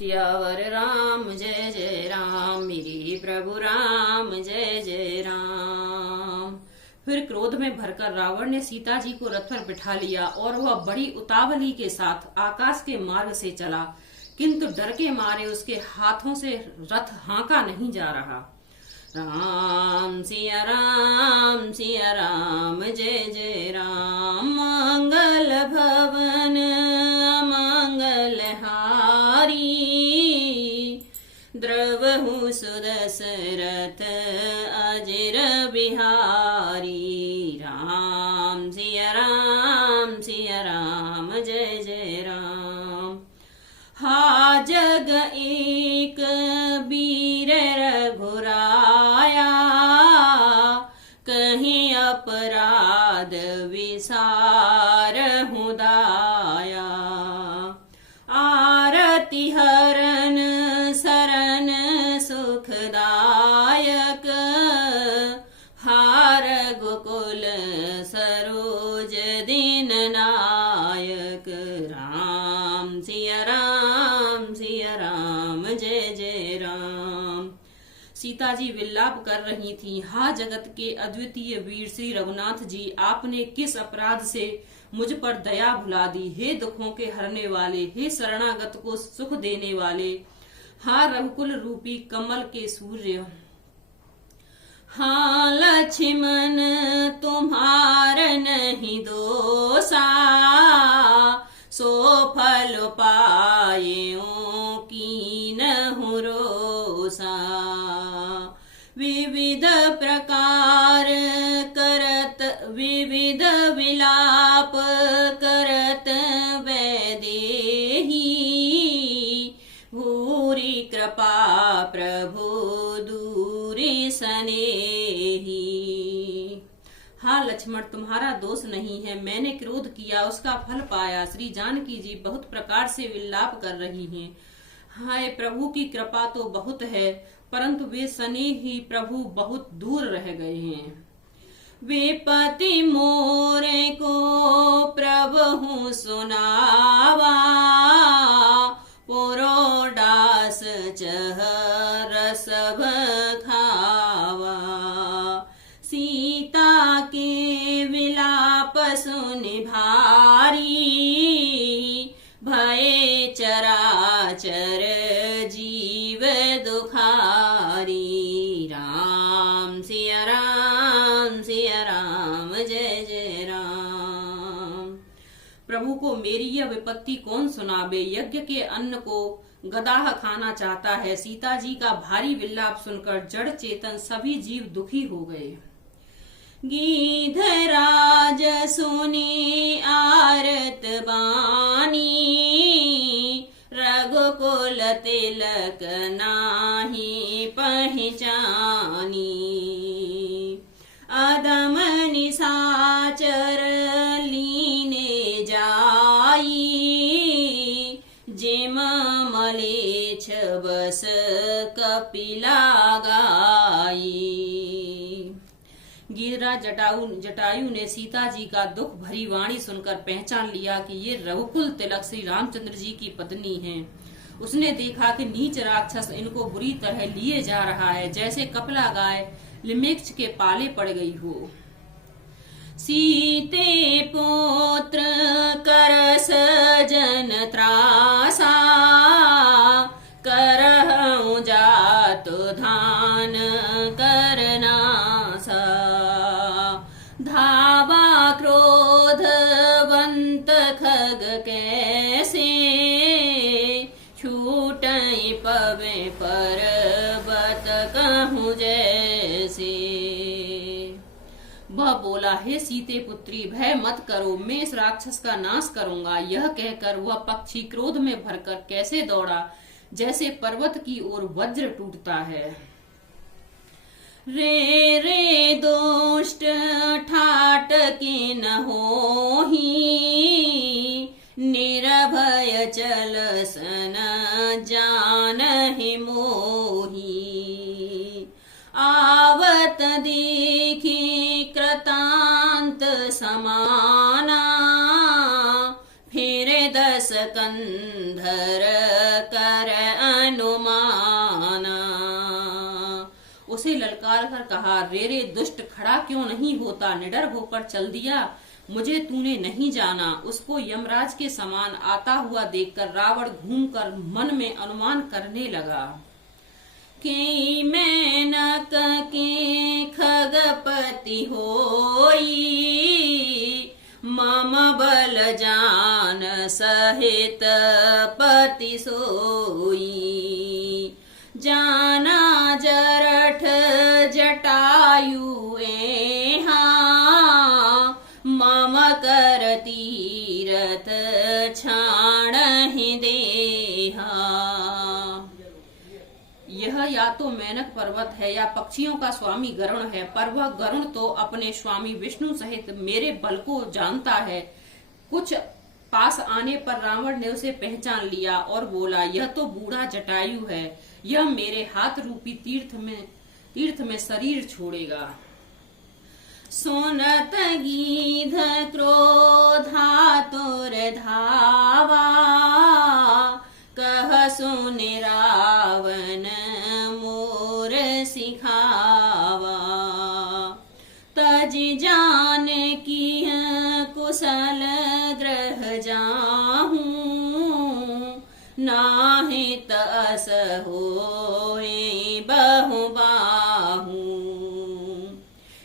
सियावर राम जय जय राम, मेरे प्रभु राम जय जय राम। फिर क्रोध में भरकर रावण ने सीता जी को रथ पर बिठा लिया और वह बड़ी उतावली के साथ आकाश के मार्ग से चला, किंतु डर के मारे उसके हाथों से रथ हाँका नहीं जा रहा। राम सिया राम जय जय राम, मंगल भवन मंगल हारी, द्रवहु सुदशरथ अजर बिहारी। राम सिया राम जय जय राम। हा जग एक वीर रघुराया, कहीं अपराध विसार दाया। आरती हरन शरण सुखदायक, हार गोकुल सरोज दीन नायक। राम सिया राम जय जय राम। सीता जी विलाप कर रही थीं। हा जगत के अद्वितीय वीर श्री रघुनाथ जी, आपने किस अपराध से मुझ पर दया भुला दी। हे दुखों के हरने वाले, हे शरणागत को सुख देने वाले, हा रघुकुल रूपी कमल के सूर्य। हाँ लक्ष्मण तुम्हार नहीं दोषा, सो फल पायो कीनहु रोषा। विविध प्रकार करत विविध विलाप करत वैदेही, भूरि कृपा प्रभु दूरी सनेही। हाँ लक्ष्मण, तुम्हारा दोष नहीं है, मैंने क्रोध किया उसका फल पाया। श्री जानकी जी बहुत प्रकार से विलाप कर रही हैं। हाय प्रभु की कृपा तो बहुत है, परंतु वे सनेही प्रभु बहुत दूर रह गए हैं। वे पति मोरे को प्रभु सुनावा, पुरोडास चहर सब खावा। सीता के विलाप सुन भारी, भय चराचर जीव दुखारी। राम सिया राम जय जय राम। प्रभु को मेरी यह विपत्ति कौन सुनावे, यज्ञ के अन्न को गदाह खाना चाहता है। सीता जी का भारी विलाप सुनकर जड़ चेतन सभी जीव दुखी हो गए। गीधराज सुनी आरत बानी, रघुकुल तिलक नाही पहचानी। अदम निशाचर लीने जाई, जिम मलेच्छ बस कपिला गाई। गिरिराज जटायु ने सीता जी का दुख भरी वाणी सुनकर पहचान लिया कि ये रघुकुल तिलक श्री रामचंद्र जी की पत्नी हैं। उसने देखा कि नीच राक्षस इनको बुरी तरह लिए जा रहा है, जैसे कपिला गाय लिमेक्ष के पाले पड़ गई हो। सीते पुत्र कर सजन त्रासा, करहु जातु धान करनासा। धावा क्रोधवंत खग कैसे, छूटई पवे पर्वत कहूँ जैसे। वह बोला, हे सीते पुत्री भय मत करो, मैं इस राक्षस का नाश करूंगा। यह कहकर वह पक्षी क्रोध में भरकर कैसे दौड़ा, जैसे पर्वत की ओर वज्र टूटता है। रे रे दोष्ट ठाट के न होही, निरभय चल सन जानहि मोही। आवत देखी कृतांत समाना, फिर 10 कंधर कर अनुमाना। उसे ललकार कर कहा, रे रे दुष्ट, खड़ा क्यों नहीं होता? निडर होकर चल दिया, मुझे तूने नहीं जाना। उसको यमराज के समान आता हुआ देखकर रावण घूमकर मन में अनुमान करने लगा कि मेनक के खगपति होई, मम बल जान सहित पति सोई। जाना जरठ जटायु एहा, मम कर तीरथ छाणहि देहा। यह या तो मेनक पर्वत है या पक्षियों का स्वामी गरुण है, पर वह गरुण तो अपने स्वामी विष्णु सहित मेरे बल को जानता है। कुछ पास आने पर रावण ने उसे पहचान लिया और बोला, यह तो बूढ़ा जटायु है, यह मेरे हाथ रूपी तीर्थ में शरीर छोड़ेगा। सुनत गीध क्रोधातुर धावा, कह सुन रावण मोर सिखावा। तज जान की कुशल ग्रह जाहूं, नाहित अस होए बहु बाहू।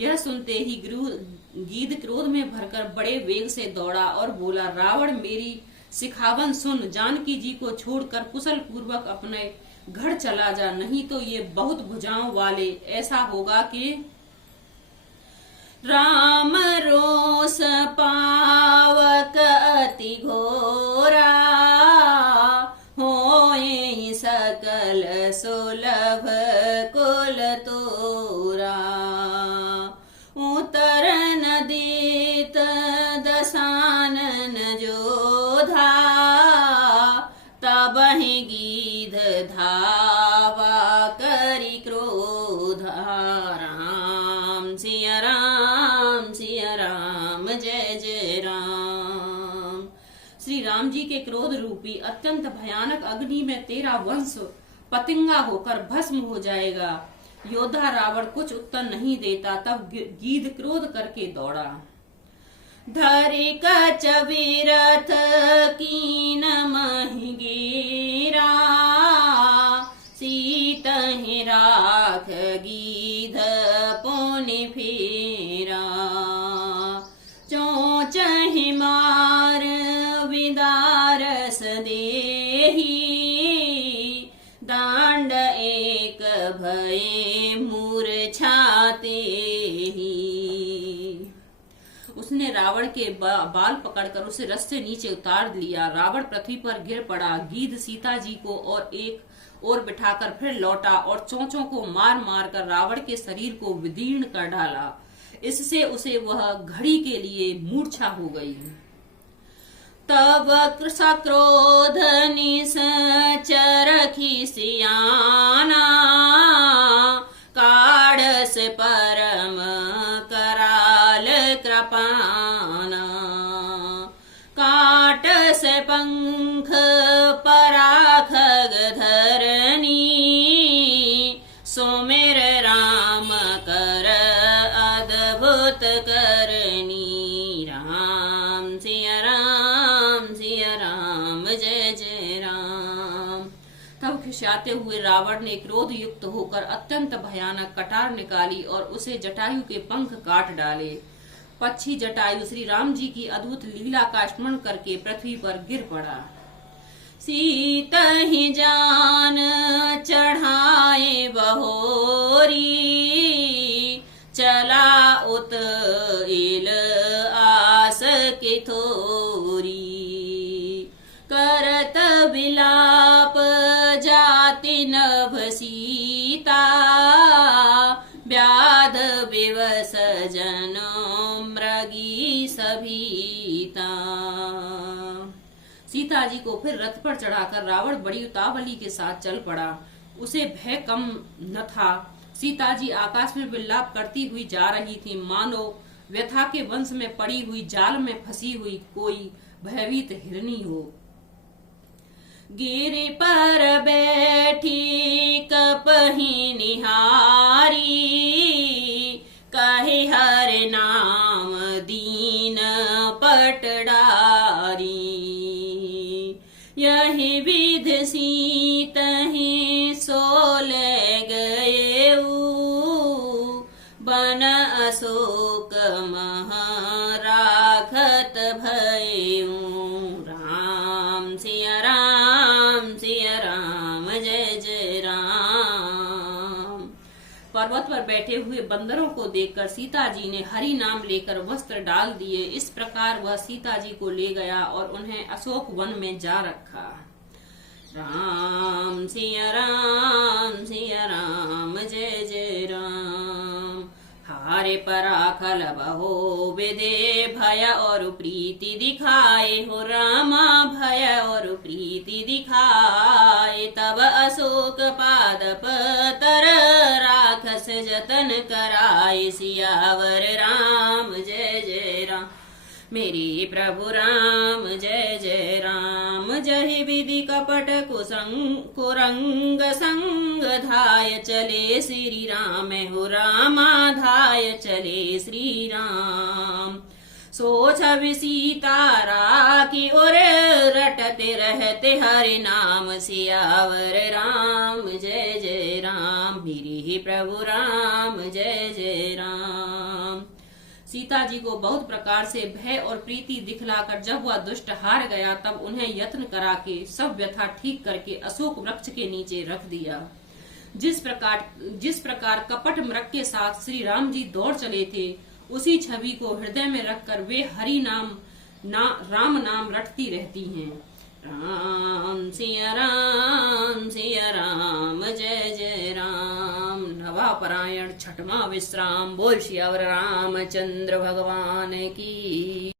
यह सुनते ही गीध क्रोध में भरकर बड़े वेग से दौड़ा और बोला, रावण मेरी सिखावन सुन, जानकी जी को छोड़कर कुशल पूर्वक अपने घर चला जा, नहीं तो ये बहुत भुजाओं वाले ऐसा होगा कि राम रोष पावक अति घोरा, होए सकल सुलभ कुल तोरा। उतर न देत दसानन जोधा, तबहि गीध धावा करि क्रोधा। राम सिया राम जय जय राम। श्री राम जी के क्रोध रूपी अत्यंत भयानक अग्नि में तेरा वंश पतिंगा होकर भस्म हो जाएगा। योद्धा रावण कुछ उत्तर नहीं देता, तब गीध क्रोध करके दौड़ा। धरि कच विरथ कीन महि गिरा, सीतहि राख गीध पुनि फेरा। चोचहि मार विदारस देहि, दांड एक भये मूर्छाते ही। उसने रावण के बाल पकड़कर उसे रथ से नीचे उतार लिया। रावण पृथ्वी पर गिर पड़ा। गीध सीता जी को और एक ओर बिठाकर फिर लौटा और चोंचों को मार मार कर रावण के शरीर को विदीर्ण कर डाला। इससे उसे वह घड़ी के लिए मूर्छा हो गई। तब क्रोध निश्चरखि सियाना, काढ़स परम कराल कृपाना। काटस पंख पराखग धरनी, सुमिर राम कर अद्भुत करनी। राम सिया राम जय जय राम। तब खिसियाते हुए रावण ने क्रोध युक्त होकर अत्यंत भयानक कटार निकाली और उसे जटायु के पंख काट डाले। पक्षी जटायु श्री राम जी की अद्भुत लीला का स्मरण करके पृथ्वी पर गिर पड़ा। सीतहि जान चढ़ाए बहोरी, चला उत इल आस के थोरी। करत बिलाप जाति नभ सीता, व्याध विवश जनो मृगी सभीता। सीता जी को फिर रथ पर चढ़ाकर रावण बड़ी उतावली के साथ चल पड़ा। उसे भय कम न था। सीता जी आकाश में विलाप करती हुई जा रही थी, मानो व्यथा के वंश में पड़ी हुई जाल में फंसी हुई कोई भयभीत हिरनी हो। गिरि पर बैठी कपहि निहारी, कहे हर नाम दीन पटडारी। यही विध सीतहि सोले गएऊ, बन अशोक मह राखत भयऊ। राम सिया राम सिया राम जय जय राम। पर्वत पर बैठे हुए बंदरों को देखकर सीता जी ने हरि नाम लेकर वस्त्र डाल दिए। इस प्रकार वह सीता जी को ले गया और उन्हें अशोक वन में जा रखा। राम सिया राम जय जय राम। हारे पराखल बहो विदे, भय और प्रीति दिखाए हो रामा, भय और प्रीति दिखाए। तब अशोक पाद पतर राखस जतन कराए। सियावर राम जय जय राम, मेरे प्रभु राम जय जय राम। जहि विधि कपट कुरंग संग धाय चले श्री राम हो रामा, धाय चले श्री राम। सोच सीता राखी और रटते रहते हरि नाम। सियावर राम जय जय राम, मेरे प्रभु राम जय जय राम। सीता जी को बहुत प्रकार से भय और प्रीति दिखलाकर जब वह दुष्ट हार गया, तब उन्हें यत्न करा के सब व्यथा ठीक करके अशोक वृक्ष के नीचे रख दिया। जिस प्रकार कपट मृग के साथ श्री राम जी दौड़ चले थे, उसी छवि को हृदय में रखकर वे हरि राम नाम रटती रहती हैं। राम सिया राम जय जय राम। नवापरायण छठवां विश्राम। बोल सियावर रामचंद्र भगवान की।